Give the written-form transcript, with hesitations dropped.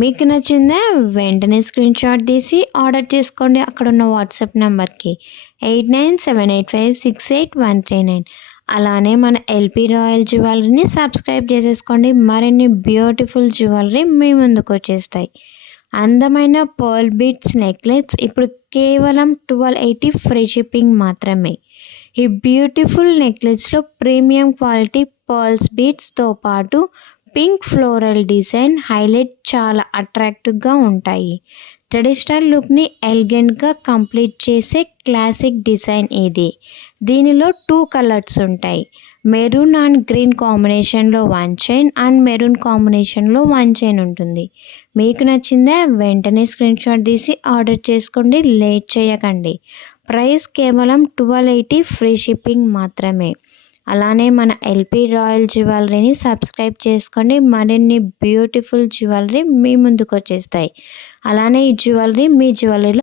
మీకు నచ్చిందా వెంటనే స్క్రీన్ షాట్ తీసి ఆర్డర్ చేసుకోండి. అక్కడున్న వాట్సాప్ నెంబర్కి 8978568139. అలానే మన ఎల్పి రాయల్ జ్యువెలరీని సబ్స్క్రైబ్ చేసేసుకోండి. మరిన్ని బ్యూటిఫుల్ జ్యువెలరీ మీ ముందుకు వచ్చేస్తాయి. అందమైన పర్ల్ బీడ్స్ నెక్లెస్ ఇప్పుడు కేవలం 1280 ఫ్రీ షిప్పింగ్ మాత్రమే. ఈ బ్యూటిఫుల్ నెక్లెస్లో ప్రీమియం క్వాలిటీ పర్ల్స్ బీడ్స్తో పాటు పింక్ ఫ్లోరల్ డిజైన్ హైలైట్ చాలా అట్రాక్టివ్గా ఉంటాయి. ట్రెడిషనల్ లుక్ని ఎలిగెంట్గా కంప్లీట్ చేసే క్లాసిక్ డిజైన్ ఇది. దీనిలో 2 కలర్స్ ఉంటాయి. మెరూన్ అండ్ గ్రీన్ కాంబినేషన్లో 1 చైన్ అండ్ మెరూన్ కాంబినేషన్లో 1 చైన్ ఉంటుంది. మీకు నచ్చిందా వెంటనే స్క్రీన్ షాట్ తీసి ఆర్డర్ చేసుకోండి. లేట్ చేయకండి. ప్రైస్ కేవలం 1280 ఫ్రీ షిప్పింగ్ మాత్రమే. అలానే మన ఎల్పి రాయల్ జ్యువెలరీని సబ్స్క్రైబ్ చేసుకోండి. మరిన్ని బ్యూటిఫుల్ జ్యువెలరీ మీ ముందుకు వచ్చేస్తాయి. అలానే ఈ జ్యువెలరీ మీ జ్యువెలరీలో